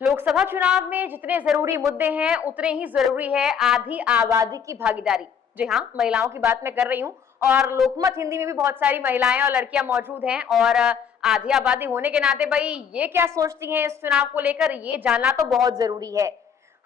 लोकसभा चुनाव में जितने जरूरी मुद्दे हैं उतने ही जरूरी है आधी आबादी की भागीदारी। जी हाँ, महिलाओं की बात मैं कर रही हूँ और लोकमत हिंदी में भी बहुत सारी महिलाएं और लड़कियां मौजूद हैं और आधी आबादी होने के नाते भाई ये क्या सोचती हैं इस चुनाव को लेकर, ये जानना तो बहुत जरूरी है।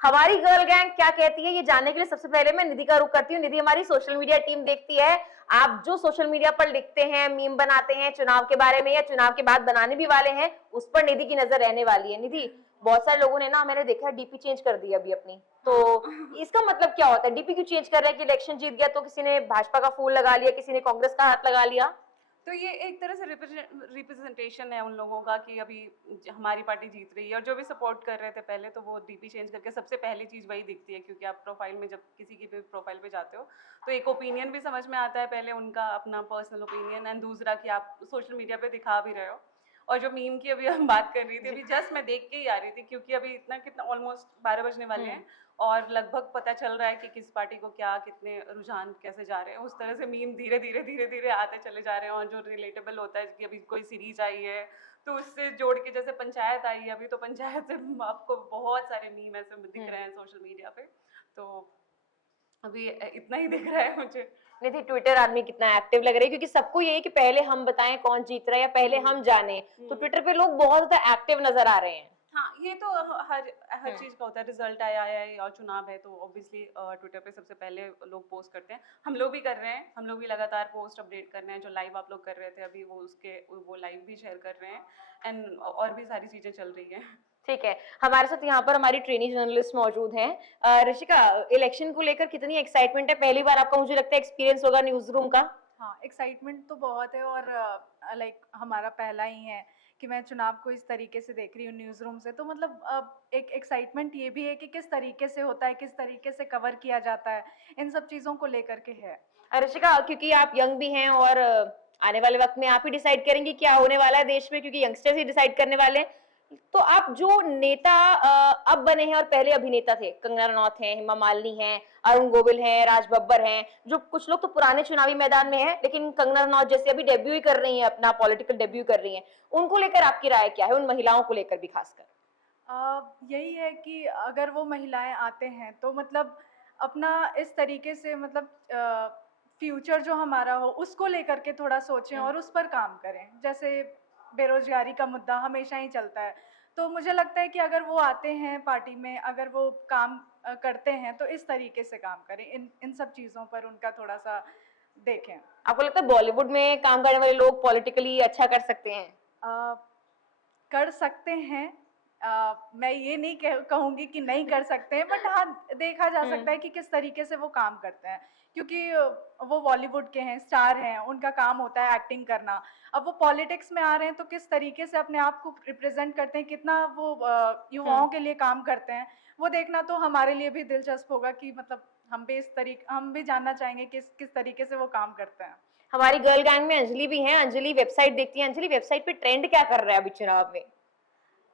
हमारी गर्ल गैंग क्या कहती है ये जानने के लिए सबसे पहले मैं निधि का रुख करती हूँ। निधि हमारी सोशल मीडिया टीम देखती है, आप जो सोशल मीडिया पर लिखते हैं, मीम बनाते हैं चुनाव के बारे में या चुनाव के बाद बनाने भी वाले हैं, उस पर निधि की नजर रहने वाली है। निधि, बहुत सारे लोगों ने ना, मैंने देखा है डीपी चेंज कर दी अभी अपनी, तो इसका मतलब क्या होता है? डीपी क्यों चेंज कर रहे हैं कि इलेक्शन जीत गया तो किसी ने भाजपा का फूल लगा लिया, किसी ने कांग्रेस का हाथ लगा लिया? तो ये एक तरह से रिप्रेजेंटेशन है उन लोगों का कि अभी हमारी पार्टी जीत रही है, और जो भी सपोर्ट कर रहे थे पहले तो वो डीपी चेंज करके सबसे पहली चीज़ वही दिखती है, क्योंकि आप प्रोफाइल में जब किसी की भी प्रोफाइल पे जाते हो तो एक ओपिनियन भी समझ में आता है, पहले उनका अपना पर्सनल ओपिनियन, एंड दूसरा कि आप सोशल मीडिया पे दिखा भी रहे हो। और जो मीम की अभी हम बात कर रही थी, अभी जस्ट मैं देख के ही आ रही थी, क्योंकि अभी इतना कितना ऑलमोस्ट 12 बजने वाले हैं और लगभग पता चल रहा है कि किस पार्टी को क्या, कितने रुझान कैसे जा रहे हैं। उस तरह से मीम धीरे धीरे धीरे धीरे आते चले जा रहे हैं, और जो रिलेटेबल होता है कि अभी कोई सीरीज आई है तो उससे जोड़ के, जैसे पंचायत आई है अभी, तो पंचायत से आपको बहुत सारे मीम ऐसे दिख रहे हैं सोशल मीडिया पे। तो अभी इतना ही दिख रहा है मुझे। निधि, ट्विटर आदमी कितना एक्टिव लग रही है, क्योंकि सबको ये है कि पहले हम बताएं कौन जीत रहा है या पहले हम जाने, तो ट्विटर पे लोग बहुत ज्यादा एक्टिव नजर आ रहे हैं। हाँ, ये तो हर चीज़ का होता है। रिजल्ट आया है और चुनाव है तो ऑब्वियसली ट्विटर पे सबसे पहले लोग पोस्ट करते हैं। हम लोग भी कर रहे हैं, हम लोग भी लगातार पोस्ट अपडेट कर रहे हैं। जो लाइव आप लोग कर रहे थे अभी, वो लाइव भी शेयर कर रहे हैं, एंड और भी सारी चीज़ें चल रही हैं। ठीक है, हमारे साथ यहाँ पर हमारी ट्रेनी जर्नलिस्ट मौजूद हैं। ऋषिका, इलेक्शन को लेकर कितनी एक्साइटमेंट है? पहली बार आपका मुझे लगता है एक्सपीरियंस होगा न्यूज रूम का। हाँ, एक्साइटमेंट तो बहुत है, और लाइक हमारा पहला ही है कि मैं चुनाव को इस तरीके से देख रही हूँ न्यूज़ रूम से। तो मतलब एक एक्साइटमेंट ये भी है कि किस तरीके से होता है, किस तरीके से कवर किया जाता है, इन सब चीज़ों को लेकर के है। ऋषिका, क्योंकि आप यंग भी हैं और आने वाले वक्त में आप ही डिसाइड करेंगे क्या होने वाला है देश में, क्योंकि यंगस्टर्स ही डिसाइड करने वाले हैं। तो आप जो नेता अब बने हैं और पहले अभिनेता थे, कंगना रनौत हैं, हेमा मालिनी हैं, अरुण गोविल हैं, राज बब्बर हैं, जो कुछ लोग तो पुराने चुनावी मैदान में हैं, लेकिन कंगना रनौत जैसे अभी डेब्यू ही कर रही हैं, अपना पॉलिटिकल डेब्यू कर रही हैं, उनको लेकर आपकी राय क्या है? उन महिलाओं को लेकर भी खासकर यही है कि अगर वो महिलाएं आते हैं तो मतलब अपना इस तरीके से, मतलब फ्यूचर जो हमारा हो उसको लेकर के थोड़ा सोचें और उस पर काम करें। जैसे बेरोजगारी का मुद्दा हमेशा ही चलता है, तो मुझे लगता है कि अगर वो आते हैं पार्टी में, अगर वो काम करते हैं तो इस तरीके से काम करें, इन इन सब चीज़ों पर उनका थोड़ा सा देखें। आपको लगता है बॉलीवुड में काम करने वाले लोग पॉलिटिकली अच्छा कर सकते हैं? अ, कर सकते हैं। मैं ये नहीं कहूँगी कि नहीं कर सकते हैं, बट हाँ, देखा जा सकता है कि किस तरीके से वो काम करते हैं, क्योंकि वो बॉलीवुड के हैं, स्टार हैं, उनका काम होता है एक्टिंग करना। अब वो पॉलिटिक्स में आ रहे हैं तो किस तरीके से अपने आप को रिप्रेजेंट करते हैं, कितना वो युवाओं के लिए काम करते हैं, वो देखना तो हमारे लिए भी दिलचस्प होगा कि मतलब हम भी जानना चाहेंगे किस किस तरीके से वो काम करते हैं। हमारी गर्ल गैंग में अंजलि भी हैं। अंजलि वेबसाइट देखती है। अंजलि, वेबसाइट पे ट्रेंड क्या कर रहा है अभी चुनाव में?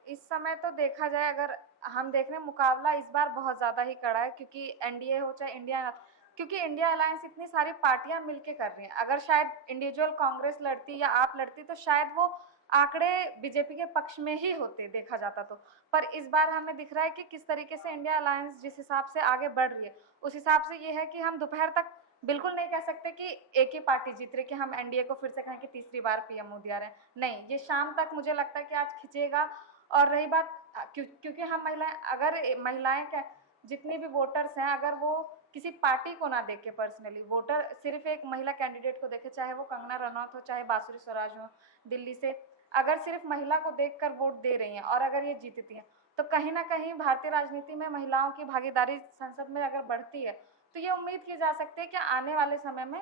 इस समय तो देखा जाए, अगर हम देख रहे हैं, मुकाबला इस बार बहुत ज़्यादा ही कड़ा है, क्योंकि एनडीए हो चाहे इंडिया, क्योंकि इंडिया अलायंस इतनी सारी पार्टियां मिलके कर रही हैं। अगर शायद इंडिविजुअल कांग्रेस लड़ती या आप लड़ती तो शायद वो आंकड़े बीजेपी के पक्ष में ही होते, देखा जाता तो। पर इस बार हमें दिख रहा है कि किस तरीके से इंडिया अलायंस जिस हिसाब से आगे बढ़ रही है, उस हिसाब से ये है कि हम दोपहर तक बिल्कुल नहीं कह सकते कि एक ही पार्टी जीत रही, कि हम एनडीए को फिर से कहें कि तीसरी बार पीएम मोदी आ रहे हैं। नहीं, ये शाम तक मुझे लगता है कि आज खिंचेगा। और रही बात, क्योंकि हम महिलाएं, अगर महिलाएं क्या, जितने भी वोटर्स हैं, अगर वो किसी पार्टी को ना देखे, पर्सनली वोटर सिर्फ एक महिला कैंडिडेट को देखे, चाहे वो कंगना रनौत हो, चाहे बांसुरी स्वराज हो दिल्ली से, अगर सिर्फ महिला को देखकर वोट दे रही हैं और अगर ये जीतती हैं, तो कहीं ना कहीं भारतीय राजनीति में महिलाओं की भागीदारी संसद में अगर बढ़ती है, तो ये उम्मीद की जा सकती है कि आने वाले समय में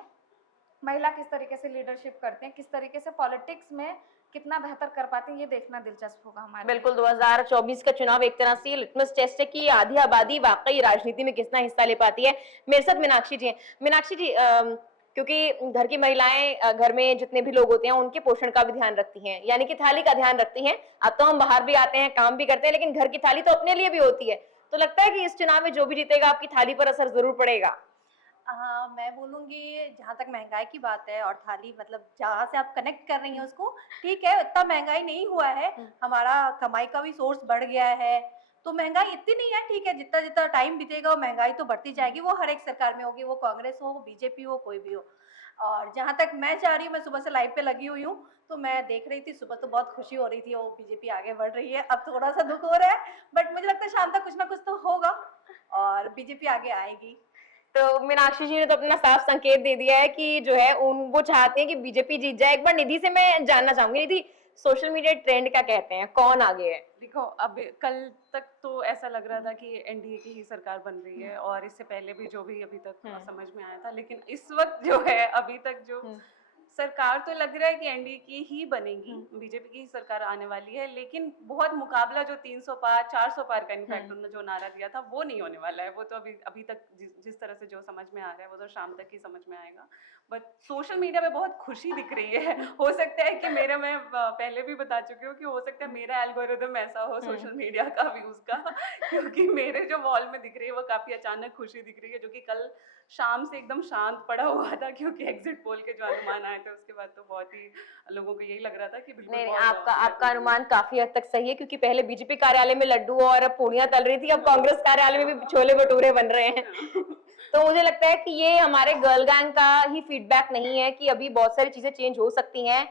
महिला किस तरीके से लीडरशिप करते हैं, किस तरीके से पॉलिटिक्स में कितना बेहतर कर पाते हैं, ये देखना दिलचस्प होगा हमारे। बिल्कुल, 2024 का चुनाव एक तरह से लिटमस टेस्ट है कि आधी आबादी वाकई राजनीति में कितना हिस्सा ले पाती है। मेरे साथ मीनाक्षी जी हैं। मीनाक्षी जी, क्योंकि घर की महिलाएं घर में जितने भी लोग होते हैं उनके पोषण का भी ध्यान रखती हैं, यानी कि थाली का ध्यान रखती हैं। अब तो हम बाहर भी आते हैं, काम भी करते हैं, लेकिन घर की थाली तो अपने लिए भी होती है। तो लगता है कि इस चुनाव में जो भी जीतेगा आपकी थाली पर असर जरूर पड़ेगा। हाँ, मैं बोलूँगी जहाँ तक महँगाई की बात है और थाली, मतलब जहाँ से आप कनेक्ट कर रही हैं उसको, ठीक है, इतना महँगाई नहीं हुआ है, हमारा कमाई का भी सोर्स बढ़ गया है, तो महंगाई इतनी नहीं है, ठीक है, जितना जितना टाइम बीतेगा वो महंगाई तो बढ़ती जाएगी, वो हर एक सरकार में होगी, वो कांग्रेस हो, बीजेपी हो, कोई भी हो। और जहाँ तक मैं चाह रही हूँ, मैं सुबह से लाइव पे लगी हुई हूँ, तो मैं देख रही थी सुबह, तो बहुत खुशी हो रही थी, वो बीजेपी आगे बढ़ रही है। अब थोड़ा सा दुख हो रहा है, बट मुझे लगता है शाम तक कुछ ना कुछ तो होगा और बीजेपी आगे आएगी। तो मीनाक्षी जी ने तो अपना साफ संकेत दे दिया है कि जो है उन वो चाहते हैं कि बीजेपी जीत जाए। एक बार निधि से मैं जानना चाहूंगी, निधि सोशल मीडिया ट्रेंड क्या कहते हैं, कौन आगे है? देखो, अब कल तक तो ऐसा लग रहा था कि एनडीए की ही सरकार बन रही है, और इससे पहले भी जो भी अभी तक समझ में आया था, लेकिन इस वक्त जो है अभी तक जो सरकार तो लग रहा है कि एनडीए की ही बनेगी, बीजेपी की ही सरकार आने वाली है, लेकिन बहुत मुकाबला जो 300 पार 400 पार का इनफैक्ट उन्होंने जो नारा दिया था वो नहीं होने वाला है। वो तो अभी तक जिस तरह से जो समझ में आ रहा है वो तो शाम तक ही समझ में आएगा। बट सोशल मीडिया पे बहुत खुशी दिख रही है। हो सकता है कि मैं पहले भी बता चुकी हूँ कि हो सकता है मेरा एल्गोरिदम ऐसा हो सोशल मीडिया का व्यूज का, क्योंकि मेरे जो वॉल में दिख रही है वो काफी अचानक खुशी दिख रही है, जो कि कल शाम से एकदम शांत पड़ा हुआ था, क्योंकि एग्जिट पोल के जो अनुमान आए थे उसके बाद तो बहुत ही लोगों को यही लग रहा था कि बिल्कुल नहीं, बहुत आपका अनुमान काफी हद तक सही है, क्योंकि पहले बीजेपी कार्यालय में लड्डू और पूड़ियां तल रही थी, अब कांग्रेस कार्यालय में भी छोले भटूरे बन रहे हैं। तो मुझे लगता है कि ये हमारे गर्ल गैंग का ही फीडबैक नहीं है कि अभी बहुत सारी चीजें चेंज हो सकती हैं।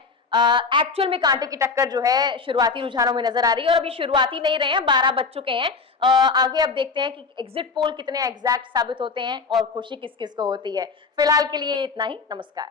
एक्चुअल में कांटे की टक्कर जो है शुरुआती रुझानों में नजर आ रही है, और अभी शुरुआती नहीं रहे हैं, 12 बज चुके हैं। आगे अब देखते हैं कि एग्जिट पोल कितने एग्जैक्ट साबित होते हैं और खुशी किस किस को होती है। फिलहाल के लिए इतना ही, नमस्कार।